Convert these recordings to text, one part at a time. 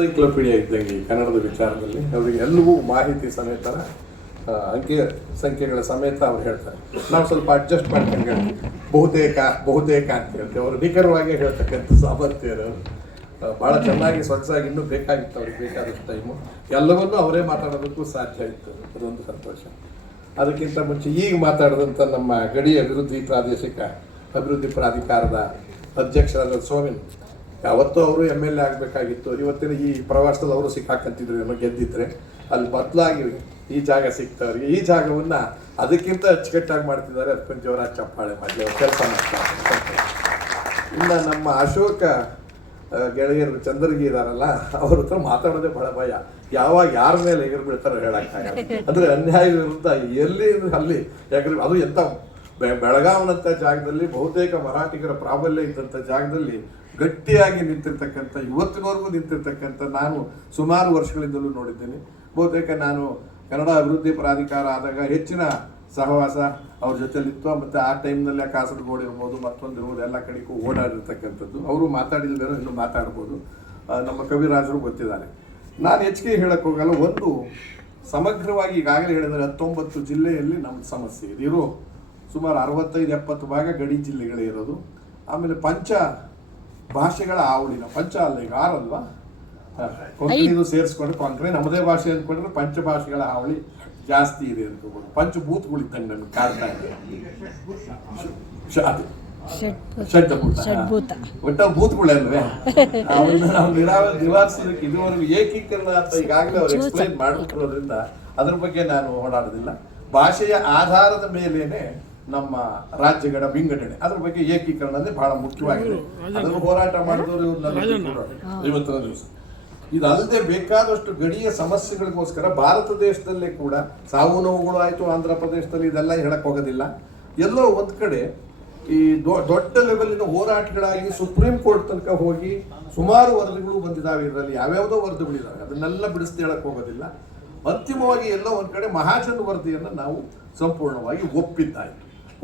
Encyclopaedia ಇದ್ದಂಗೆ ಈ ಕನ್ನಡದ ವಿಚಾರದಲ್ಲಿ ಅವರಿಗೆ ಎಲ್ಲವೂ ಮಾಹಿತಿ ಸಮೇತ ಅಂಕಿ ಸಂಖ್ಯೆಗಳ ಸಮೇತ ಅವ್ರು ಹೇಳ್ತಾರೆ. ನಾವು ಸ್ವಲ್ಪ ಅಡ್ಜಸ್ಟ್ ಮಾಡ್ಕೊಂಡು ಹೇಳ್ತೀವಿ, ಬಹುತೇಕ ಅಂತ ಹೇಳ್ತೀವಿ. ಅವರು ನಿಖರವಾಗಿ ಹೇಳ್ತಕ್ಕಂಥ ಸಾಮರ್ಥ್ಯ ಇರೋರು ಭಾಳ ಚೆನ್ನಾಗಿ ಸೊಗಸಾಗಿ ಇನ್ನೂ ಬೇಕಾಗಿತ್ತು, ಅವ್ರಿಗೆ ಬೇಕಾದಷ್ಟು ಟೈಮು ಎಲ್ಲವನ್ನೂ ಅವರೇ ಮಾತಾಡೋದಕ್ಕೂ ಸಾಧ್ಯ ಇತ್ತು. ಅದೊಂದು ಸಂತೋಷ. ಅದಕ್ಕಿಂತ ಮುಂಚೆ ಈಗ ಮಾತಾಡಿದಂಥ ನಮ್ಮ ಗಡಿ ಪ್ರಾದೇಶಿಕ ಅಭಿವೃದ್ಧಿ ಪ್ರಾಧಿಕಾರದ ಅಧ್ಯಕ್ಷರಾದ ಸೋಮಿನ್, ಯಾವತ್ತೂ ಅವರು MLA ಆಗಬೇಕಾಗಿತ್ತು. ಇವತ್ತಿನ ಈ ಪ್ರವಾಸದಲ್ಲಿ ಅವರು ಸಿಕ್ಕಾಕಂತಿದ್ರು, ಏನೋ ಗೆದ್ದಿದ್ರೆ ಅಲ್ಲಿ ಬದಲಾಗಿ ಈ ಜಾಗ ಸಿಗ್ತವ್ರಿಗೆ. ಈ ಜಾಗವನ್ನು ಅದಕ್ಕಿಂತ ಅಚ್ಚುಕಟ್ಟಾಗಿ ಮಾಡ್ತಿದ್ದಾರೆ. ಅದಕ್ಕೊಂದು ಜೋರಾಗಿ ಚಪ್ಪಾಳೆ ಮಾಡಿ ಅವ್ರು ಕೆಲಸ ಮಾಡ್ತಾರೆ. ಇನ್ನು ನಮ್ಮ ಅಶೋಕ ಗೆಳೆಯರು ಚಂದ್ರಗಿ ಇದಾರಲ್ಲ, ಅವ್ರ ಹತ್ರ ಮಾತಾಡೋದೇ ಬಹಳ ಭಯ. ಯಾವಾಗ ಯಾರ ಮೇಲೆ ಎಗರು ಬೀಳ್ತಾರೋ ಹೇಳಕ್ಕಾಗಲ್ಲ. ಅಂದರೆ ಅನ್ಯಾಯ ವಿರುದ್ಧ ಎಲ್ಲಿ ಅಲ್ಲಿ ಯಾಕಂದ್ರೆ ಅದು ಎಂಥ ಬೆಳಗಾವಿನಂಥ ಜಾಗದಲ್ಲಿ ಬಹುತೇಕ ಮರಾಠಿಗರ ಪ್ರಾಬಲ್ಯ ಇದ್ದಂಥ ಜಾಗದಲ್ಲಿ ಗಟ್ಟಿಯಾಗಿ ನಿಂತಿರ್ತಕ್ಕಂಥ, ಇವತ್ತಿನವರೆಗೂ ನಿಂತಿರ್ತಕ್ಕಂಥ ನಾನು ಸುಮಾರು ವರ್ಷಗಳಿಂದಲೂ ನೋಡಿದ್ದೇನೆ. ಬಹುತೇಕ ನಾನು ಕನ್ನಡ ಅಭಿವೃದ್ಧಿ ಪ್ರಾಧಿಕಾರ ಆದಾಗ ಹೆಚ್ಚಿನ ಸಹವಾಸ ಅವ್ರ ಜೊತೆಲಿತ್ತು. ಮತ್ತು ಆ ಟೈಮ್ನಲ್ಲೇ ಕಾಸರಗೋಡು ಇರ್ಬೋದು, ಮತ್ತೊಂದು ಇರ್ಬೋದು, ಎಲ್ಲ ಕಡೆಗೂ ಓಡಾಡಿರ್ತಕ್ಕಂಥದ್ದು. ಅವರು ಮಾತಾಡಿಲ್ದೇನೋ ಇನ್ನೂ ಮಾತಾಡ್ಬೋದು. ನಮ್ಮ ಕವಿರಾಜರು ಗೊತ್ತಿದ್ದಾರೆ. ನಾನು ಹೆಚ್ಚಿಗೆ ಹೇಳಕ್ಕೆ ಹೋಗಲ್ಲ. ಒಂದು ಸಮಗ್ರವಾಗಿ ಈಗಾಗಲೇ ಹೇಳಿದರೆ 19 ಜಿಲ್ಲೆಯಲ್ಲಿ ನಮ್ಮ ಸಮಸ್ಯೆ ಇದೆ. ಇರೋ ಸುಮಾರು 65-70 ಭಾಗ ಗಡಿ ಜಿಲ್ಲೆಗಳೇ ಇರೋದು. ಆಮೇಲೆ ಪಂಚ ಭಾಷೆಗಳ ಆವಳಿನ, ಪಂಚ ಅಲ್ಲ ಈಗ 6 ಅಲ್ವಾ, ಕೊಂಕಣಿದು ಸೇರಿಸ್ಕೊಂಡ್ರೆ ಕೊಂಕಣಿ ನಮ್ಮದೇ ಭಾಷೆ ಅಂದ್ಕೊಂಡ್ರೆ ಪಂಚ ಭಾಷೆಗಳ ಹಾವಳಿ ಜಾಸ್ತಿ ಇದೆ ಅಂದ್ಕೋಬೋದು. ಪಂಚಭೂತಗಳು ಇದ್ದಂಗೆ ನಮ್ಗೆ ಕಾಡ್ತಾ ಇದೆ. ಷಡ್ಭೂತ ಒಟ್ಟ ಭೂತಗಳಲ್ವೇ, ಅವನ್ನ ನಾವು ನಿವಾರಿಸೋದಕ್ಕೆ ಇದುವರೆಗೂ ಏಕೀಕರಣ ಅಂತ ಈಗಾಗಲೇ ಅವ್ರು ಎಕ್ಸ್ಪ್ಲೈನ್ ಮಾಡಿರೋದ್ರಿಂದ ಅದ್ರ ಬಗ್ಗೆ ನಾನು ಓಡಾಡೋದಿಲ್ಲ. ಭಾಷೆಯ ಆಧಾರದ ಮೇಲೇನೆ ನಮ್ಮ ರಾಜ್ಯಗಳ ವಿಂಗಡಣೆ, ಅದ್ರ ಬಗ್ಗೆ ಏಕೀಕರಣನೇ ಬಹಳ ಮುಖ್ಯವಾಗಿದೆ. ಅದನ್ನು ಹೋರಾಟ ಮಾಡಿದವರು ಇವತ್ತಿನ ದಿವಸ. ಇದಲ್ಲದೆ ಬೇಕಾದಷ್ಟು ಗಡಿಯ ಸಮಸ್ಯೆಗಳಿಗೋಸ್ಕರ ಭಾರತ ದೇಶದಲ್ಲೇ ಕೂಡ ಸಾವು ನೋವುಗಳು ಆಯಿತು. ಆಂಧ್ರ ಪ್ರದೇಶದಲ್ಲಿ ಇದೆಲ್ಲ ಹೇಳಕ್ ಹೋಗೋದಿಲ್ಲ. ಎಲ್ಲೋ ಒಂದು ಕಡೆ ಈ ದೊಡ್ಡ ಲೆವೆಲಿನ ಹೋರಾಟಗಳಾಗಿ ಸುಪ್ರೀಂ ಕೋರ್ಟ್ ತನಕ ಹೋಗಿ ಸುಮಾರು ವರದಿಗಳು ಬಂದಿದ್ದಾವೆ. ಇದರಲ್ಲಿ ಯಾವ್ಯಾವುದೋ ವರದಿಗಳಿದ್ದಾವೆ, ಅದನ್ನೆಲ್ಲ ಬಿಡಿಸ್ತಾ ಹೇಳಕ್ ಹೋಗೋದಿಲ್ಲ. ಅಂತಿಮವಾಗಿ ಎಲ್ಲೋ ಒಂದು ಕಡೆ ಮಹಾಜನ್ ವರದಿಯನ್ನು ನಾವು ಸಂಪೂರ್ಣವಾಗಿ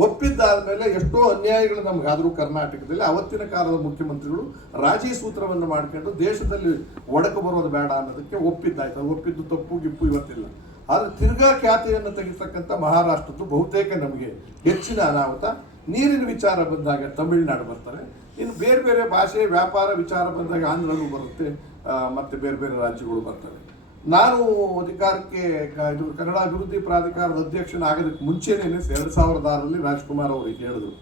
ಒಪ್ಪಿದ್ದಾದ್ಮೇಲೆ ಎಷ್ಟೋ ಅನ್ಯಾಯಗಳು ನಮಗಾದರೂ ಕರ್ನಾಟಕದಲ್ಲಿ ಅವತ್ತಿನ ಕಾಲದ ಮುಖ್ಯಮಂತ್ರಿಗಳು ರಾಜಿ ಸೂತ್ರವನ್ನು ಮಾಡ್ಕೊಂಡು ದೇಶದಲ್ಲಿ ಒಡಕು ಬರೋದು ಬೇಡ ಅನ್ನೋದಕ್ಕೆ ಒಪ್ಪಿದ್ದಾಯ್ತು. ಅದು ಒಪ್ಪಿದ್ದು ತಪ್ಪು ಗಿಪ್ಪು ಇವತ್ತಿಲ್ಲ. ಆದರೆ ತಿರ್ಗಾ ಖ್ಯಾತಿಯನ್ನು ತೆಗಿತಕ್ಕಂಥ ಮಹಾರಾಷ್ಟ್ರದ್ದು ಬಹುತೇಕ ನಮಗೆ ಹೆಚ್ಚಿನ ಅನಾಹುತ. ನೀರಿನ ವಿಚಾರ ಬಂದಾಗ ತಮಿಳುನಾಡು ಬರ್ತಾರೆ, ಇನ್ನು ಬೇರೆ ಬೇರೆ ಭಾಷೆ ವ್ಯಾಪಾರ ವಿಚಾರ ಬಂದಾಗ ಆಂಧ್ರನೂ ಬರುತ್ತೆ, ಮತ್ತು ಬೇರೆ ಬೇರೆ ರಾಜ್ಯಗಳು ಬರ್ತವೆ. ನಾನು ಅಧಿಕಾರಕ್ಕೆ ಇದು ಕನ್ನಡ ಅಭಿವೃದ್ಧಿ ಪ್ರಾಧಿಕಾರದ ಅಧ್ಯಕ್ಷನಾಗೋದಕ್ಕೆ ಮುಂಚೆನೇ 2006ರಲ್ಲಿ ರಾಜ್ಕುಮಾರ್ ಅವರಿಗೆ ಹೇಳಿದ್ರು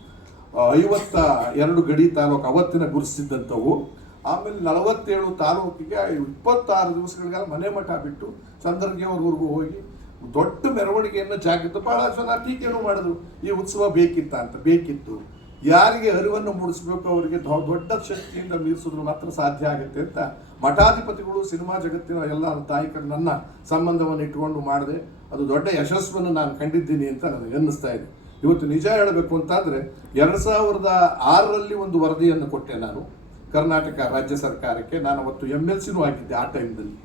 52 ಗಡಿ ತಾಲೂಕು ಅವತ್ತಿನ ಗುರುತಿಸಿದ್ದಂಥವು. ಆಮೇಲೆ 47 ತಾಲೂಕಿಗೆ 26 ದಿವಸಗಳಿಗೆಲ್ಲ ಮನೆ ಮಠ ಬಿಟ್ಟು ಚಂದ್ರಗಿ ಅವ್ರ ಊರಿಗೂ ಹೋಗಿ ದೊಡ್ಡ ಮೆರವಣಿಗೆಯನ್ನು ಜಾಗೃತ ಭಾಳ ಜನ ಟೀಕೆನೂ ಮಾಡಿದ್ರು. ಈ ಉತ್ಸವ ಬೇಕಿತ್ತು. ಯಾರಿಗೆ ಅರಿವನ್ನು ಮೂಡಿಸ್ಬೇಕು ಅವರಿಗೆ ದೊಡ್ಡ ಶಕ್ತಿಯಿಂದ ಮೀರಿಸಿದ್ರು ಮಾತ್ರ ಸಾಧ್ಯ ಆಗುತ್ತೆ ಅಂತ ಮಠಾಧಿಪತಿಗಳು, ಸಿನಿಮಾ ಜಗತ್ತಿನ ಎಲ್ಲ ನಾಯಕರು ನನ್ನ ಸಂಬಂಧವನ್ನು ಇಟ್ಟುಕೊಂಡು ಮಾಡಿದೆ. ಅದು ದೊಡ್ಡ ಯಶಸ್ಸನ್ನು ನಾನು ಕಂಡಿದ್ದೀನಿ ಅಂತ ನನಗೆ ಅನ್ನಿಸ್ತಾ ಇದೆ. ಇವತ್ತು ನಿಜ ಹೇಳಬೇಕು ಅಂತಂದರೆ 2006ರಲ್ಲಿ ಒಂದು ವರದಿಯನ್ನು ಕೊಟ್ಟೆ ನಾನು ಕರ್ನಾಟಕ ರಾಜ್ಯ ಸರ್ಕಾರಕ್ಕೆ. ನಾನು ಅವತ್ತು MLCನೂ ಆಗಿದ್ದೆ ಆ ಟೈಮ್ನಲ್ಲಿ.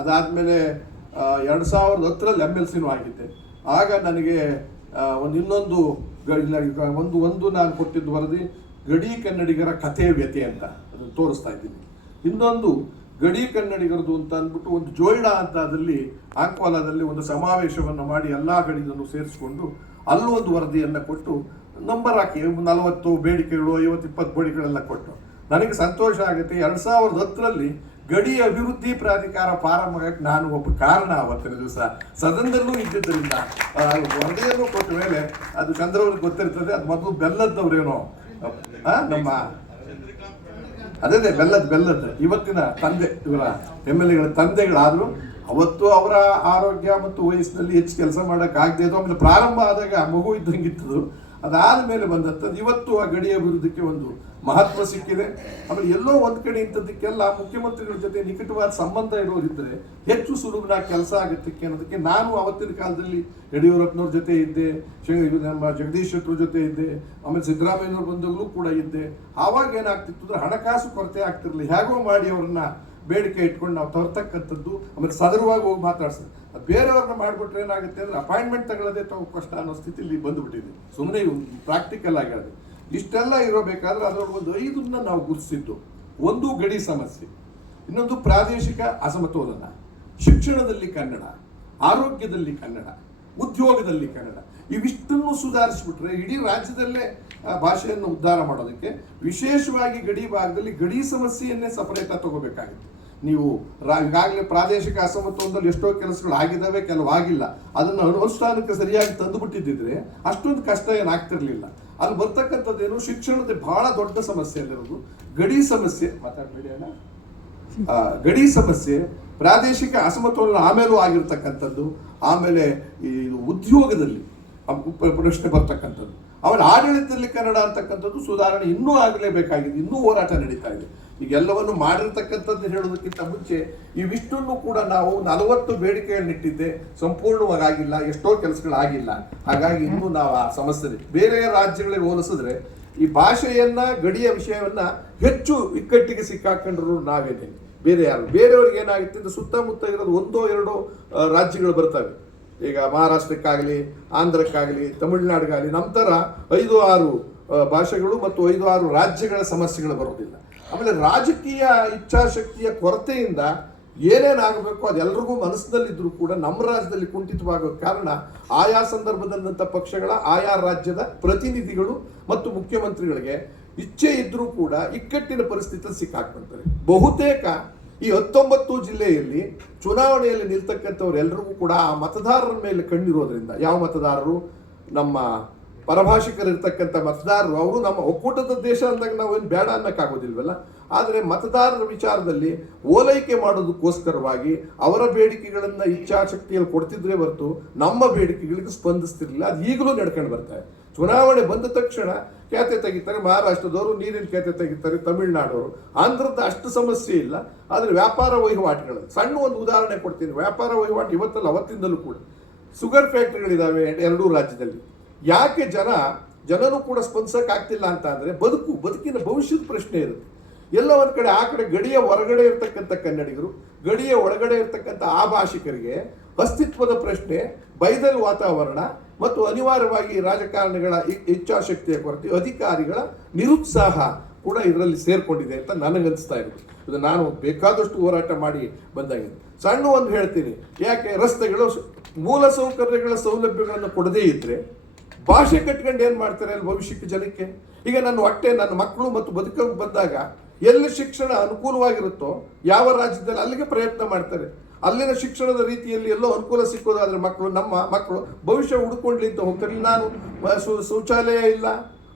ಅದಾದಮೇಲೆ 2010ರಲ್ಲಿ MLCನೂ ಆಗಿದ್ದೆ. ಆಗ ನನಗೆ ಒಂದು ನಾನು ಕೊಟ್ಟಿದ್ದು ವರದಿ ಗಡಿ ಕನ್ನಡಿಗರ ಕಥೆ ವ್ಯಥೆ ಅಂತ ಅದನ್ನು ತೋರಿಸ್ತಾ ಇದ್ದೀನಿ. ಇನ್ನೊಂದು ಗಡಿ ಕನ್ನಡಿಗರದು ಅಂತ ಅಂದ್ಬಿಟ್ಟು ಒಂದು ಜೋಯಿಡಾ ಅಂತ ಅದಲ್ಲಿ ಆಂಕ್ವಾಲಾದಲ್ಲಿ ಒಂದು ಸಮಾವೇಶವನ್ನು ಮಾಡಿ ಎಲ್ಲ ಗಡಿಗಳನ್ನು ಸೇರಿಸ್ಕೊಂಡು ಅಲ್ಲೂ ಒಂದು ವರದಿಯನ್ನು ಕೊಟ್ಟು ನಂಬರ್ ಹಾಕಿ 40 ಬೇಡಿಕೆಗಳು 50-20 ಬೇಡಿಕೆಗಳೆಲ್ಲ ಕೊಟ್ಟು ನನಗೆ ಸಂತೋಷ ಆಗುತ್ತೆ. 2010ರಲ್ಲಿ ಗಡಿ ಅಭಿವೃದ್ಧಿ ಪ್ರಾಧಿಕಾರ ಪ್ರಾರಂಭ ಆಗಕ್ಕೆ ನಾನು ಒಬ್ಬ ಕಾರಣ. ಅವತ್ತಿನ ದಿವಸ ಸದನದಲ್ಲೂ ಇದ್ದಿದ್ದರಿಂದ ವರದಿಯನ್ನು ಕೊಟ್ಟ ಮೇಲೆ ಅದು ಚಂದ್ರವ್ರಿಗೆ ಗೊತ್ತಿರ್ತದೆ. ಅದು ಮೊದಲು ಬೆಲ್ಲದವ್ರೇನೋ ನಮ್ಮ ಅದೇ ಬೆಲ್ಲದ ಇವತ್ತಿನ ತಂದೆ, ಇವರ MLAಗಳ ತಂದೆಗಳಾದರೂ ಅವತ್ತು ಅವರ ಆರೋಗ್ಯ ಮತ್ತು ವಯಸ್ಸಿನಲ್ಲಿ ಹೆಚ್ಚು ಕೆಲಸ ಮಾಡೋಕ್ಕಾಗದೆ ಇದ್ದು ಆಮೇಲೆ ಪ್ರಾರಂಭ ಆದಾಗ ಮಗು ಇದ್ದಂಗಿತ್ತು. ಅದಾದಮೇಲೆ ಬಂದಂಥದ್ದು ಇವತ್ತು ಆ ಗಡಿ ಅಭಿವೃದ್ಧಿಗೆ ಒಂದು ಮಹತ್ವ ಸಿಕ್ಕಿದೆ. ಆಮೇಲೆ ಎಲ್ಲೋ ಒಂದು ಕಡೆ ಇಂಥದ್ದಕ್ಕೆಲ್ಲ ಮುಖ್ಯಮಂತ್ರಿಗಳ ಜೊತೆ ನಿಕಟವಾದ ಸಂಬಂಧ ಇರೋರಿದ್ದರೆ ಹೆಚ್ಚು ಸುಲಭನಾಗಿ ಕೆಲಸ ಆಗುತ್ತಕ್ಕೆ ಅನ್ನೋದಕ್ಕೆ ನಾನು ಅವತ್ತಿನ ಕಾಲದಲ್ಲಿ ಯಡಿಯೂರಪ್ಪನವ್ರ ಜೊತೆ ಇದ್ದೆ, ನಮ್ಮ ಜಗದೀಶ್ ಶೆಟ್ಟರ್ ಜೊತೆ ಇದ್ದೆ, ಆಮೇಲೆ ಸಿದ್ದರಾಮಯ್ಯನವ್ರ ಬಂದಾಗಲೂ ಕೂಡ ಇದ್ದೆ. ಆವಾಗ ಏನಾಗ್ತಿತ್ತು ಅಂದರೆ ಹಣಕಾಸು ಕೊರತೆ ಆಗ್ತಿರಲಿಲ್ಲ. ಹೇಗೋ ಮಾಡಿ ಅವ್ರನ್ನ ಬೇಡಿಕೆ ಇಟ್ಕೊಂಡು ನಾವು ತರ್ತಕ್ಕಂಥದ್ದು. ಆಮೇಲೆ ಸದರವಾಗಿ ಹೋಗಿ ಮಾತಾಡ್ಸೋದು. ಬೇರೆಯವ್ರನ್ನ ಮಾಡಿಬಿಟ್ರೆ ಏನಾಗುತ್ತೆ ಅಂದರೆ ಅಪಾಯಿಂಟ್ಮೆಂಟ್ ತಗೊಳ್ಳೋದೇ ತಾವು ಕಷ್ಟ ಅನ್ನೋ ಸ್ಥಿತಿಲಿ ಬಂದುಬಿಟ್ಟಿದೆ. ಸುಮ್ಮನೆ ಪ್ರಾಕ್ಟಿಕಲ್ ಆಗೋದು. ಇಷ್ಟೆಲ್ಲ ಇರಬೇಕಾದ್ರೆ ಅದರೊಳಗೆ ಒಂದು 5 ನಾವು ಗುರುತಿಸಿದ್ದು. ಒಂದು ಗಡಿ ಸಮಸ್ಯೆ, ಇನ್ನೊಂದು ಪ್ರಾದೇಶಿಕ ಅಸಮತೋಲನ, ಶಿಕ್ಷಣದಲ್ಲಿ ಕನ್ನಡ, ಆರೋಗ್ಯದಲ್ಲಿ ಕನ್ನಡ, ಉದ್ಯೋಗದಲ್ಲಿ ಕನ್ನಡ, ಇವಿಷ್ಟನ್ನು ಸುಧಾರಿಸ್ಬಿಟ್ರೆ ಇಡೀ ರಾಜ್ಯದಲ್ಲೇ ಭಾಷೆಯನ್ನು ಉದ್ಧಾರ ಮಾಡೋದಕ್ಕೆ ವಿಶೇಷವಾಗಿ ಗಡಿ ಭಾಗದಲ್ಲಿ ಗಡಿ ಸಮಸ್ಯೆಯನ್ನೇ ಸಪರೇಟ್ ಆಗಿ ತಗೋಬೇಕಾಗುತ್ತೆ. ನೀವು ಈಗಾಗಲೇ ಪ್ರಾದೇಶಿಕ ಅಸಮತೋಲನದಲ್ಲಿ ಎಷ್ಟೋ ಕೆಲಸಗಳು ಆಗಿದ್ದಾವೆ, ಕೆಲವು ಆಗಿಲ್ಲ. ಅದನ್ನು ಅನುಷ್ಠಾನಕ್ಕೆ ಸರಿಯಾಗಿ ತಂದುಬಿಟ್ಟಿದ್ದಿದ್ರೆ ಅಷ್ಟೊಂದು ಕಷ್ಟ ಏನಾಗ್ತಿರ್ಲಿಲ್ಲ. ಅಲ್ಲಿ ಬರ್ತಕ್ಕಂಥದ್ದೇನು ಶಿಕ್ಷಣದ ಬಹಳ ದೊಡ್ಡ ಸಮಸ್ಯೆ ಅಲ್ಲಿರೋದು ಗಡಿ ಸಮಸ್ಯೆ. ಮಾತಾಡಬೇಡಿ ಅಣ್ಣ. ಗಡಿ ಸಮಸ್ಯೆ, ಪ್ರಾದೇಶಿಕ ಅಸಮತೋಲನ ಆಮೇಲೂ ಆಗಿರ್ತಕ್ಕಂಥದ್ದು, ಆಮೇಲೆ ಈ ಉದ್ಯೋಗದಲ್ಲಿ ಪ್ರಶ್ನೆ ಬರ್ತಕ್ಕಂಥದ್ದು, ಆಮೇಲೆ ಆಡಳಿತದಲ್ಲಿ ಕನ್ನಡ ಅಂತಕ್ಕಂಥದ್ದು ಸುಧಾರಣೆ ಇನ್ನೂ ಆಗಲೇಬೇಕಾಗಿದೆ, ಇನ್ನೂ ಹೋರಾಟ ನಡೀತಾ ಇದೆ. ಈಗೆಲ್ಲವನ್ನು ಮಾಡಿರ್ತಕ್ಕಂಥದ್ದು ಹೇಳೋದಕ್ಕಿಂತ ಮುಂಚೆ ಇವಿಷ್ಟನ್ನು ಕೂಡ ನಾವು 40 ಬೇಡಿಕೆಗಳನ್ನಿಟ್ಟಿದ್ದೆ, ಸಂಪೂರ್ಣವಾಗಿ ಆಗಿಲ್ಲ, ಎಷ್ಟೋ ಕೆಲಸಗಳಾಗಿಲ್ಲ. ಹಾಗಾಗಿ ಇನ್ನೂ ನಾವು ಆ ಸಮಸ್ಯೆ ಬೇರೆ ರಾಜ್ಯಗಳಿಗೆ ಹೋಲಿಸಿದ್ರೆ ಈ ಭಾಷೆಯನ್ನ ಗಡಿಯ ವಿಷಯವನ್ನ ಹೆಚ್ಚು ಇಕ್ಕಟ್ಟಿಗೆ ಸಿಕ್ಕಾಕೊಂಡ್ರು ನಾವೇನೆ, ಬೇರೆ ಯಾರು. ಬೇರೆಯವ್ರಿಗೆ ಏನಾಗುತ್ತೆ ಅಂದ್ರೆ ಸುತ್ತಮುತ್ತ ಇರೋದು 1-2 ರಾಜ್ಯಗಳು ಬರ್ತವೆ. ಈಗ ಮಹಾರಾಷ್ಟ್ರಕ್ಕಾಗಲಿ, ಆಂಧ್ರಕ್ಕಾಗಲಿ, ತಮಿಳುನಾಡಿಗಾಗಲಿ ನಮ್ಮ ಥರ 5-6 ಭಾಷೆಗಳು ಮತ್ತು 5-6 ರಾಜ್ಯಗಳ ಸಮಸ್ಯೆಗಳು ಬರೋದಿಲ್ಲ. ಆಮೇಲೆ ರಾಜಕೀಯ ಇಚ್ಛಾಶಕ್ತಿಯ ಕೊರತೆಯಿಂದ ಏನೇನಾಗಬೇಕು ಅದೆಲ್ಲರಿಗೂ ಮನಸ್ಸಿನಲ್ಲಿದ್ದರೂ ಕೂಡ ನಮ್ಮ ರಾಜ್ಯದಲ್ಲಿ ಕುಂಠಿತವಾಗೋ ಕಾರಣ ಆಯಾ ಸಂದರ್ಭದಲ್ಲಂಥ ಪಕ್ಷಗಳ ಆಯಾ ರಾಜ್ಯದ ಪ್ರತಿನಿಧಿಗಳು ಮತ್ತು ಮುಖ್ಯಮಂತ್ರಿಗಳಿಗೆ ಇಚ್ಛೆ ಇದ್ರೂ ಕೂಡ ಇಕ್ಕಟ್ಟಿನ ಪರಿಸ್ಥಿತಿ ಸಿಕ್ಕಾಕ್ಬಿಡ್ತಾರೆ. ಬಹುತೇಕ ಈ 19 ಜಿಲ್ಲೆಯಲ್ಲಿ ಚುನಾವಣೆಯಲ್ಲಿ ನಿಲ್ತಕ್ಕಂಥವ್ರು ಎಲ್ರಿಗೂ ಕೂಡ ಆ ಮತದಾರರ ಮೇಲೆ ಕಣ್ಣಿರೋದ್ರಿಂದ, ಯಾವ ಮತದಾರರು ನಮ್ಮ ಪರಭಾಷಿಕರಿರ್ತಕ್ಕಂಥ ಮತದಾರರು, ಅವರು ನಮ್ಮ ಒಕ್ಕೂಟದ ದೇಶ ಅಂದಾಗ ನಾವೇನು ಬೇಡ ಅನ್ನಕ್ಕಾಗೋದಿಲ್ವಲ್ಲ. ಆದರೆ ಮತದಾರರ ವಿಚಾರದಲ್ಲಿ ಓಲೈಕೆ ಮಾಡೋದಕ್ಕೋಸ್ಕರವಾಗಿ ಅವರ ಬೇಡಿಕೆಗಳನ್ನು ಇಚ್ಛಾಶಕ್ತಿಯಲ್ಲಿ ಕೊಡ್ತಿದ್ರೆ ಹೊರತು ನಮ್ಮ ಬೇಡಿಕೆಗಳಿಗೆ ಸ್ಪಂದಿಸ್ತಿರ್ಲಿಲ್ಲ. ಅದು ಈಗಲೂ ನಡ್ಕೊಂಡು ಬರ್ತಾರೆ. ಚುನಾವಣೆ ಬಂದ ತಕ್ಷಣ ಖ್ಯಾತೆ ತೆಗಿತಾರೆ, ಮಹಾರಾಷ್ಟ್ರದವರು ನೀರಿನ ಖ್ಯಾತೆ ತೆಗಿತಾರೆ, ತಮಿಳುನಾಡವರು. ಆಂಧ್ರದ ಅಷ್ಟು ಸಮಸ್ಯೆ ಇಲ್ಲ. ಆದರೆ ವ್ಯಾಪಾರ ವಹಿವಾಟುಗಳು, ಸಣ್ಣ ಒಂದು ಉದಾಹರಣೆ ಕೊಡ್ತೀನಿ. ವ್ಯಾಪಾರ ವಹಿವಾಟು ಇವತ್ತಲ್ಲ ಅವತ್ತಿಂದಲೂ ಕೂಡ ಶುಗರ್ ಫ್ಯಾಕ್ಟ್ರಿಗಳಿದ್ದಾವೆ 2 ರಾಜ್ಯದಲ್ಲಿ. ಯಾಕೆ ಜನನೂ ಕೂಡ ಸ್ಪಂದಿಸೋಕ್ಕಾಗ್ತಿಲ್ಲ ಅಂತ ಅಂದರೆ ಬದುಕಿನ ಭವಿಷ್ಯದ ಪ್ರಶ್ನೆ ಇರುತ್ತೆ. ಎಲ್ಲ ಒಂದು ಕಡೆ ಆ ಕಡೆ ಗಡಿಯ ಹೊರಗಡೆ ಇರ್ತಕ್ಕಂಥ ಕನ್ನಡಿಗರು, ಗಡಿಯ ಒಳಗಡೆ ಇರ್ತಕ್ಕಂಥ ಆ ಭಾಷಿಕರಿಗೆ ಅಸ್ತಿತ್ವದ ಪ್ರಶ್ನೆ, ಬೈದಲ್ ವಾತಾವರಣ ಮತ್ತು ಅನಿವಾರ್ಯವಾಗಿ ರಾಜಕಾರಣಿಗಳ ಇಚ್ಛಾಶಕ್ತಿಯ ಕೊರತೆ, ಅಧಿಕಾರಿಗಳ ನಿರುತ್ಸಾಹ ಕೂಡ ಇದರಲ್ಲಿ ಸೇರ್ಕೊಂಡಿದೆ ಅಂತ ನನಗನ್ನಿಸ್ತಾ ಇರುತ್ತೆ. ಇದು ನಾನು ಬೇಕಾದಷ್ಟು ಹೋರಾಟ ಮಾಡಿ ಬಂದಾಗಿದೆ. ಸಣ್ಣ ಒಂದು ಹೇಳ್ತೀನಿ, ಯಾಕೆ ರಸ್ತೆಗಳು, ಮೂಲ ಸೌಕರ್ಯಗಳ ಸೌಲಭ್ಯಗಳನ್ನು ಕೊಡದೇ ಇದ್ರೆ ಭಾಷೆ ಕಟ್ಕೊಂಡು ಏನು ಮಾಡ್ತಾರೆ ಅಲ್ಲಿ ಭವಿಷ್ಯಕ್ಕೆ ಜನಕ್ಕೆ? ಈಗ ನನ್ನ ಮಕ್ಕಳು ಮತ್ತು ಬದುಕಕ್ಕೆ ಬಂದಾಗ ಎಲ್ಲಿ ಶಿಕ್ಷಣ ಅನುಕೂಲವಾಗಿರುತ್ತೋ ಯಾವ ರಾಜ್ಯದಲ್ಲಿ ಅಲ್ಲಿಗೆ ಪ್ರಯತ್ನ ಮಾಡ್ತಾರೆ. ಅಲ್ಲಿನ ಶಿಕ್ಷಣದ ರೀತಿಯಲ್ಲಿ ಎಲ್ಲೋ ಅನುಕೂಲ ಸಿಕ್ಕೋದಾದ್ರೆ ನಮ್ಮ ಮಕ್ಕಳು ಭವಿಷ್ಯ ಹುಡ್ಕೊಂಡ್ಲಿ ಅಂತ ಹೋಗ್ತಾರೆ. ನಾನು ಶೌಚಾಲಯ ಇಲ್ಲ,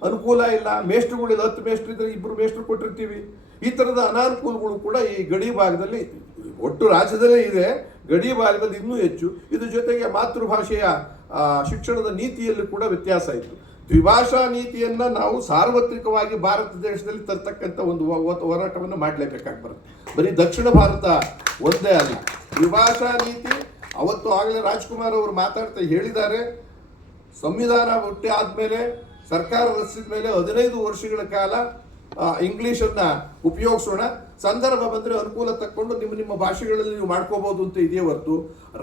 ಅನುಕೂಲ ಇಲ್ಲ, ಮೇಷ್ಟ್ರುಗಳಿಲ್ಲ, 10 ಮೇಷ್ಟ್ರು ಇದ್ರೆ 2 ಮೇಷ್ಟ್ರು ಕೊಟ್ಟಿರ್ತೀವಿ. ಈ ಥರದ ಅನಾನುಕೂಲಗಳು ಕೂಡ ಈ ಗಡಿ ಭಾಗದಲ್ಲಿ, ಒಟ್ಟು ರಾಜ್ಯದಲ್ಲೇ ಇದೆ, ಗಡಿ ಭಾಗದಲ್ಲಿ ಇನ್ನೂ ಹೆಚ್ಚು. ಇದ್ರ ಜೊತೆಗೆ ಮಾತೃಭಾಷೆಯ ಶಿಕ್ಷಣದ ನೀತಿಯಲ್ಲಿ ಕೂಡ ವ್ಯತ್ಯಾಸ ಇತ್ತು. ದ್ವಿಭಾಷಾ ನೀತಿಯನ್ನ ನಾವು ಸಾರ್ವತ್ರಿಕವಾಗಿ ಭಾರತ ದೇಶದಲ್ಲಿ ತರ್ತಕ್ಕಂಥ ಒಂದು ಹೋರಾಟವನ್ನು ಮಾಡಲೇಬೇಕಾಗಿ ಬರುತ್ತೆ. ಬರೀ ದಕ್ಷಿಣ ಭಾರತ ಒಂದೇ ಅಲ್ಲ, ದ್ವಿಭಾಷಾ ನೀತಿ ಅವತ್ತು ಆಗಲೇ ರಾಜ್ಕುಮಾರ್ ಅವರು ಮಾತಾಡ್ತಾ ಹೇಳಿದ್ದಾರೆ. ಸಂವಿಧಾನ ಹುಟ್ಟಿ ಆದ್ಮೇಲೆ ಸರ್ಕಾರ ರಚಿಸಿದ ಮೇಲೆ 15 ವರ್ಷಗಳ ಕಾಲ ಇಂಗ್ಲಿಷನ್ನ ಉಪಯೋಗಿಸೋಣ, ಸಂದರ್ಭ ಬಂದರೆ ಅನುಕೂಲ ತಕ್ಕೊಂಡು ನಿಮ್ಮ ಭಾಷೆಗಳಲ್ಲಿ ನೀವು ಮಾಡ್ಕೋಬಹುದು ಅಂತ ಇದೆಯೇ ಹೊರತು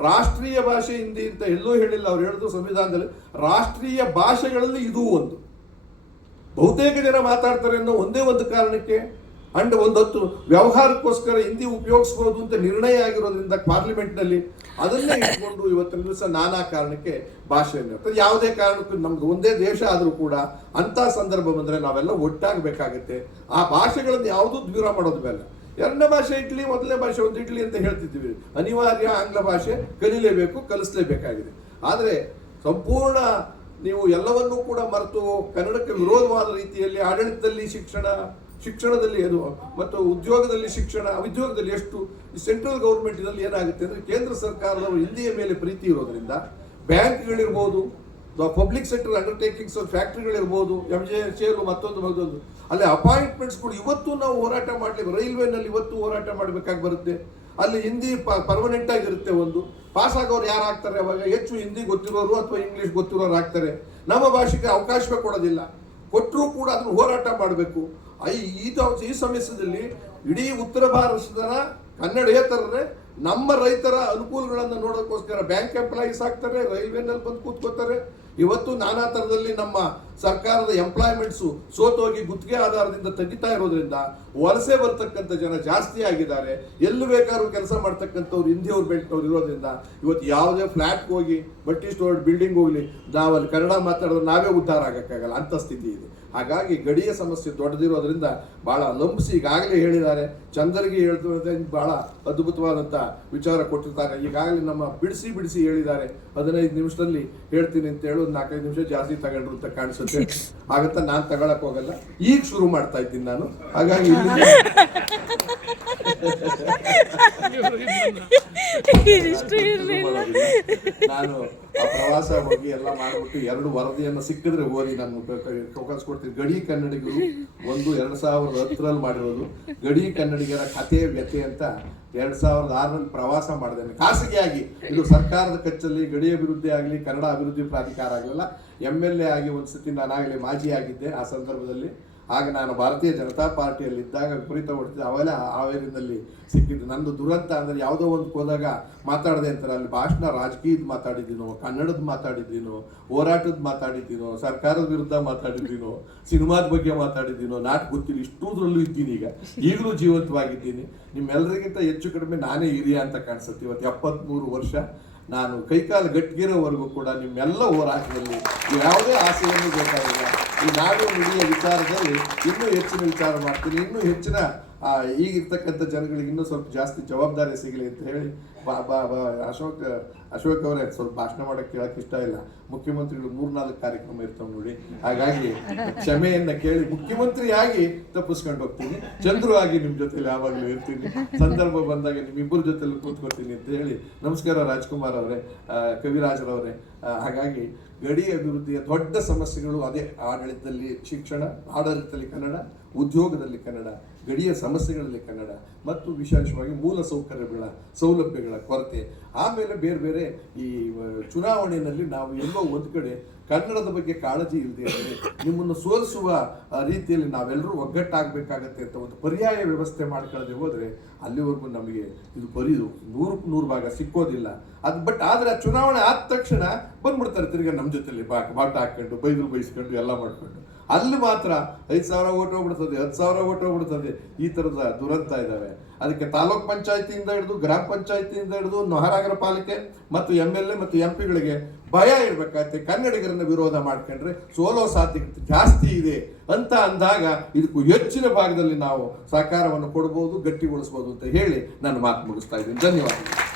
ರಾಷ್ಟ್ರೀಯ ಭಾಷೆ ಹಿಂದಿ ಅಂತ ಎಲ್ಲೂ ಹೇಳಿಲ್ಲ. ಅವ್ರು ಹೇಳಿದ್ರು ಸಂವಿಧಾನದಲ್ಲಿ ರಾಷ್ಟ್ರೀಯ ಭಾಷೆಗಳಲ್ಲಿ ಇದೂ ಒಂದು. ಬಹುತೇಕ ಜನ ಮಾತಾಡ್ತಾರೆ ಅನ್ನೋ ಒಂದೇ ಒಂದು ಕಾರಣಕ್ಕೆ ಅಂಡ್ ಒಂದೊತ್ತು ವ್ಯವಹಾರಕ್ಕೋಸ್ಕರ ಹಿಂದಿ ಉಪಯೋಗಿಸ್ಬೋದು ಅಂತ ನಿರ್ಣಯ ಆಗಿರೋದ್ರಿಂದ ಪಾರ್ಲಿಮೆಂಟ್ನಲ್ಲಿ ಅದನ್ನೇ ಇಟ್ಕೊಂಡು ಇವತ್ತಿನ ದಿವಸ ನಾನಾ ಕಾರಣಕ್ಕೆ ಭಾಷೆಯನ್ನು, ಯಾವುದೇ ಕಾರಣಕ್ಕೂ ನಮ್ದು ಒಂದೇ ದೇಶ ಆದರೂ ಕೂಡ ಅಂಥ ಸಂದರ್ಭ ಬಂದರೆ ನಾವೆಲ್ಲ ಒಟ್ಟಾಗಬೇಕಾಗತ್ತೆ. ಆ ಭಾಷೆಗಳನ್ನು ಯಾವುದೂ ದೂರ ಮಾಡೋದು ಬೇಡ. 2ನೇ ಭಾಷೆ ಇಡ್ಲಿ, 1ನೇ ಭಾಷೆ ಒಂದು ಇಡ್ಲಿ ಅಂತ ಹೇಳ್ತಿದ್ದೀವಿ. ಅನಿವಾರ್ಯ ಆಂಗ್ಲ ಭಾಷೆ ಕಲಿಲೇಬೇಕು, ಕಲಿಸಲೇಬೇಕಾಗಿದೆ. ಆದರೆ ಸಂಪೂರ್ಣ ನೀವು ಎಲ್ಲವನ್ನೂ ಕೂಡ ಮರೆತು ಕನ್ನಡಕ್ಕೆ ವಿರೋಧವಾದ ರೀತಿಯಲ್ಲಿ ಆಡಳಿತದಲ್ಲಿ ಶಿಕ್ಷಣದಲ್ಲಿ ಅದು ಮತ್ತು ಉದ್ಯೋಗದಲ್ಲಿ ಉದ್ಯೋಗದಲ್ಲಿ ಎಷ್ಟು ಸೆಂಟ್ರಲ್ ಗೌರ್ಮೆಂಟ್ ಇದರಲ್ಲಿ ಏನಾಗುತ್ತೆ ಅಂದರೆ ಕೇಂದ್ರ ಸರ್ಕಾರದವರು ಹಿಂದಿಯ ಮೇಲೆ ಪ್ರೀತಿ ಇರೋದ್ರಿಂದ ಬ್ಯಾಂಕ್ಗಳಿರ್ಬೋದು, ಪಬ್ಲಿಕ್ ಸೆಕ್ಟರ್ ಅಂಡರ್ಟೇಕಿಂಗ್ಸ್, ಫ್ಯಾಕ್ಟ್ರಿಗಳಿರ್ಬೋದು, MJCL ಮತ್ತೊಂದು ಅಲ್ಲಿ ಅಪಾಯಿಂಟ್ಮೆಂಟ್ಸ್ಗಳು ಇವತ್ತು ನಾವು ಹೋರಾಟ ಮಾಡಲಿ. ರೈಲ್ವೆನಲ್ಲಿ ಇವತ್ತು ಹೋರಾಟ ಮಾಡಬೇಕಾಗಿ ಬರುತ್ತೆ. ಅಲ್ಲಿ ಹಿಂದಿ ಪರ್ಮನೆಂಟ್ ಆಗಿರುತ್ತೆ. ಒಂದು ಪಾಸ್ ಆಗೋರು ಯಾರು ಆಗ್ತಾರೆ, ಅವಾಗ ಹೆಚ್ಚು ಹಿಂದಿ ಗೊತ್ತಿರೋರು ಅಥವಾ ಇಂಗ್ಲೀಷ್ ಗೊತ್ತಿರೋರು ಆಗ್ತಾರೆ. ನಮ್ಮ ಭಾಷೆಗೆ ಅವಕಾಶವೇ ಕೊಡೋದಿಲ್ಲ. ಕೊಟ್ಟರೂ ಕೂಡ ಅದನ್ನು ಹೋರಾಟ ಮಾಡಬೇಕು. ಈ ಸಮಸ್ಯೆಯಲ್ಲಿ ಇಡೀ ಉತ್ತರ ಭಾರತದ ಕನ್ನಡೇತರರೇ ನಮ್ಮ ರೈತರ ಅನುಕೂಲಗಳನ್ನು ನೋಡೋಕ್ಕೋಸ್ಕರ ಬ್ಯಾಂಕ್ ಎಂಪ್ಲಾಯೀಸ್ ಆಗ್ತಾರೆ, ರೈಲ್ವೆನಲ್ಲಿ ಬಂದು ಕೂತ್ಕೋತಾರೆ, ಇವತ್ತು ನಾನಾ ಥರದಲ್ಲಿ ನಮ್ಮ ಸರ್ಕಾರದ ಎಂಪ್ಲಾಯ್ಮೆಂಟ್ಸು ಸೋತೋಗಿ ಗುತ್ತಿಗೆ ಆಧಾರದಿಂದ ತೆಗಿತಾ ಇರೋದ್ರಿಂದ ವಲಸೆ ಬರ್ತಕ್ಕಂಥ ಜನ ಜಾಸ್ತಿ ಆಗಿದ್ದಾರೆ. ಎಲ್ಲಿ ಬೇಕಾದ್ರೂ ಕೆಲಸ ಮಾಡ್ತಕ್ಕಂಥವ್ರು ಹಿಂದಿಯವ್ರು ಬೆಂಟವ್ರು ಇರೋದ್ರಿಂದ ಇವತ್ತು ಯಾವುದೇ ಫ್ಲ್ಯಾಟ್ಗೆ ಹೋಗಿ ಬಟ್ಟಿ ಸ್ಟೋರ್ ಬಿಲ್ಡಿಂಗ್ ಹೋಗ್ಲಿ ನಾವು ಅಲ್ಲಿ ಕನ್ನಡ ಮಾತಾಡಿದ್ರೆ ನಾವೇ ಉದ್ಧಾರ ಆಗಕ್ಕಾಗಲ್ಲ ಅಂತ ಸ್ಥಿತಿ ಇದೆ. ಹಾಗಾಗಿ ಗಡಿಯ ಸಮಸ್ಯೆ ದೊಡ್ಡದಿರೋದ್ರಿಂದ ಬಹಳ ಲಂಬಿಸಿ ಈಗಾಗಲೇ ಹೇಳಿದ್ದಾರೆ. ಚಂದರಿಗೆ ಹೇಳ್ತಿರೋದೇ ಬಹಳ ಅದ್ಭುತವಾದಂಥ ವಿಚಾರ ಕೊಟ್ಟಿರ್ತಾರೆ. ಈಗಾಗಲೇ ನಮ್ಮ ಬಿಡಿಸಿ ಹೇಳಿದ್ದಾರೆ. 15 ನಿಮಿಷದಲ್ಲಿ ಹೇಳ್ತೀನಿ ಅಂತ ಹೇಳಿ ಒಂದು 4-5 ನಿಮಿಷ ಜಾಸ್ತಿ ತಗೊಂಡ್ರು ಅಂತ ಕಾಣಿಸುತ್ತೆ. ಹಾಗಂತ ನಾನು ತಗೊಳಕ್ ಹೋಗಲ್ಲ. ಈಗ ಶುರು ಮಾಡ್ತಾ ಇದ್ದೀನಿ ನಾನು. ಹಾಗಾಗಿ ನಾನು ಆ ಪ್ರವಾಸ ಹೋಗಿ ಎಲ್ಲ ಮಾಡ್ಬಿಟ್ಟು 2 ವರದಿಯನ್ನು ಸಿಕ್ಕಿದ್ರೆ ಓದಿ ನಾನು ಕಳ್ಸ್ಕೊಡ್ತೀನಿ. ಗಡಿ ಕನ್ನಡಿಗರು 2010ರಲ್ಲಿ ಮಾಡಿರೋದು ಗಡಿ ಕನ್ನಡಿಗರ ಕಥೆ ವ್ಯಥೆ ಅಂತ 2006ರಲ್ಲಿ ಪ್ರವಾಸ ಮಾಡಿದ್ದೇನೆ ಖಾಸಗಿಯಾಗಿ. ಇದು ಸರ್ಕಾರದ ಕಚ್ಚಲ್ಲಿ ಗಡಿ ಅಭಿವೃದ್ಧಿ ಆಗಲಿ ಕನ್ನಡ ಅಭಿವೃದ್ಧಿ ಪ್ರಾಧಿಕಾರ ಆಗಲಿಲ್ಲ. MLA ಆಗಿ ಒಂದ್ಸತಿ ನಾನಾಗಲೇ ಮಾಜಿ ಆಗಿದ್ದೆ. ಆ ಸಂದರ್ಭದಲ್ಲಿ ಆಗ ನಾನು ಭಾರತೀಯ ಜನತಾ ಪಾರ್ಟಿಯಲ್ಲಿ ಇದ್ದಾಗ ವಿಪರೀತ ಹೊಡ್ತಿದ್ದೆ. ಅವೆಲ್ಲ ಹಾವೇರಿನಲ್ಲಿ ಸಿಕ್ಕಿದ್ದು. ನಂದು ದುರಂತ ಅಂದರೆ ಯಾವುದೋ ಒಂದು ಹೋದಾಗ ಮಾತಾಡದೆ ಅಂತಾರೆ. ಅಲ್ಲಿ ಭಾಷಣ ರಾಜಕೀಯದ ಮಾತಾಡಿದ್ದೀನೋ, ಕನ್ನಡದ ಮಾತಾಡಿದ್ದೀನೋ, ಹೋರಾಟದ ಮಾತಾಡಿದ್ದೀನೋ, ಸರ್ಕಾರದ ವಿರುದ್ಧ ಮಾತಾಡಿದ್ದೀನೋ, ಸಿನಿಮಾದ ಬಗ್ಗೆ ಮಾತಾಡಿದ್ದೀನೋ, ನಾಟಕ ಗೊತ್ತಿಲ್ಲ. ಇಷ್ಟೂದ್ರಲ್ಲೂ ಇದ್ದೀನಿ. ಈಗಲೂ ಜೀವಂತವಾಗಿದ್ದೀನಿ. ನಿಮ್ಮೆಲ್ಲರಿಗಿಂತ ಹೆಚ್ಚು ಕಡಿಮೆ ನಾನೇ ಹಿರಿಯ ಅಂತ ಕಾಣಿಸುತ್ತೆ. ಇವತ್ತು 73 ವರ್ಷ. ನಾನು ಕೈಕಾಲು ಗಟ್ಟಿಗಿರೋವರೆಗೂ ಕೂಡ ನಿಮ್ಮೆಲ್ಲ ಹೋರಾಟದಲ್ಲಿ ಯಾವುದೇ ಆಸೆಯನ್ನು ಬೇಕಾಗಿಲ್ಲ. ಈ ನಾಡು ನುಡಿಯ ವಿಚಾರದಲ್ಲಿ ಇನ್ನೂ ಹೆಚ್ಚಿನ ವಿಚಾರ ಮಾಡ್ತೀನಿ. ಇನ್ನೂ ಹೆಚ್ಚಿನ ಈಗಿರ್ತಕ್ಕಂಥ ಜನಗಳಿಗೆ ಇನ್ನೂ ಸ್ವಲ್ಪ ಜಾಸ್ತಿ ಜವಾಬ್ದಾರಿ ಸಿಗಲಿ ಅಂತ ಹೇಳಿ ಅಶೋಕ್ ಅವರೇ ಸ್ವಲ್ಪ ಭಾಷಣ ಮಾಡೋಕ್ಕೆ ಕೇಳಕ್ಕೆ ಇಷ್ಟ ಇಲ್ಲ. ಮುಖ್ಯಮಂತ್ರಿಗಳು 3-4 ಕಾರ್ಯಕ್ರಮ ಇರ್ತಾವೆ ನೋಡಿ. ಹಾಗಾಗಿ ಕ್ಷಮೆಯನ್ನ ಕೇಳಿ ಮುಖ್ಯಮಂತ್ರಿಯಾಗಿ ತಪ್ಪಿಸ್ಕೊಂಡು ಹೋಗ್ತೀನಿ. ಚಂದ್ರು ಆಗಿ ನಿಮ್ಮ ಜೊತೆಲಿ ಯಾವಾಗಲೂ ಇರ್ತೀನಿ. ಸಂದರ್ಭ ಬಂದಾಗ ನಿಮ್ಮಿಬ್ಬರ ಜೊತೆಲಿ ಕೂತ್ಕೊಳ್ತೀನಿ ಅಂತ ಹೇಳಿ ನಮಸ್ಕಾರ. ರಾಜ್ಕುಮಾರ್ ಅವರೇ, ಕವಿರಾಜರವರೇ. ಹಾಗಾಗಿ ಗಡಿ ಅಭಿವೃದ್ಧಿಯ ದೊಡ್ಡ ಸಮಸ್ಯೆಗಳು ಅದೇ. ಆಡಳಿತದಲ್ಲಿ ಶಿಕ್ಷಣ, ಆಡಳಿತದಲ್ಲಿ ಕನ್ನಡ, ಉದ್ಯೋಗದಲ್ಲಿ ಕನ್ನಡ, ಗಡಿಯ ಸಮಸ್ಯೆಗಳಲ್ಲಿ ಕನ್ನಡ ಮತ್ತು ವಿಶೇಷವಾಗಿ ಮೂಲ ಸೌಲಭ್ಯಗಳ ಕೊರತೆ. ಆಮೇಲೆ ಬೇರೆ ಬೇರೆ ಈ ಚುನಾವಣೆಯಲ್ಲಿ ನಾವು ಎಲ್ಲೋ ಒಂದು ಕಡೆ ಕನ್ನಡದ ಬಗ್ಗೆ ಕಾಳಜಿ ಇಲ್ಲದೆ ಇದ್ದರೆ ನಿಮ್ಮನ್ನು ಸೋಲಿಸುವ ರೀತಿಯಲ್ಲಿ ನಾವೆಲ್ಲರೂ ಒಗ್ಗಟ್ಟಾಗಬೇಕಾಗತ್ತೆ ಅಂತ ಒಂದು ಪರ್ಯಾಯ ವ್ಯವಸ್ಥೆ ಮಾಡ್ಕೊಳ್ಳದೆ ಹೋದರೆ ಅಲ್ಲಿವರೆಗೂ ನಮಗೆ ಇದು 100ಕ್ಕೆ 100 ಭಾಗ ಸಿಕ್ಕೋದಿಲ್ಲ. ಬಟ್ ಆದರೆ ಚುನಾವಣೆ ಆದ ತಕ್ಷಣ ಬಂದ್ಬಿಡ್ತಾರೆ ತಿರ್ಗಿ ನಮ್ಮ ಜೊತೆಲಿ ಬಾಟ ಹಾಕೊಂಡು ಬೈಸ್ಕೊಂಡು ಎಲ್ಲ ಮಾಡ್ಕೊಂಡು. ಅಲ್ಲಿ ಮಾತ್ರ 5,000 ಓಟ್ ಹೋಗ್ಬಿಡ್ತದೆ, 10,000 ಓಟ್ ಹೋಗ್ಬಿಡ್ತದೆ. ಈ ಥರದ ದುರಂತ ಇದ್ದಾವೆ. ಅದಕ್ಕೆ ತಾಲೂಕ್ ಪಂಚಾಯತಿಯಿಂದ ಹಿಡಿದು ಗ್ರಾಮ ಪಂಚಾಯತಿಯಿಂದ ಹಿಡಿದು ಮಹಾನಗರ ಪಾಲಿಕೆ ಮತ್ತು MLA ಮತ್ತು MP ಗಳಿಗೆ ಭಯ ಇರಬೇಕಾಗುತ್ತೆ. ಕನ್ನಡಿಗರನ್ನ ವಿರೋಧ ಮಾಡ್ಕೊಂಡ್ರೆ ಸೋಲೋ ಸಾಧ್ಯತೆ ಜಾಸ್ತಿ ಇದೆ ಅಂತ ಅಂದಾಗ ಇದಕ್ಕೂ ಹೆಚ್ಚಿನ ಭಾಗದಲ್ಲಿ ನಾವು ಸಹಕಾರವನ್ನು ಕೊಡ್ಬೋದು, ಗಟ್ಟಿಗೊಳಿಸ್ಬೋದು ಅಂತ ಹೇಳಿ ನಾನು ಮಾತು ಮುಗಿಸ್ತಾ ಇದ್ದೀನಿ. ಧನ್ಯವಾದಗಳು.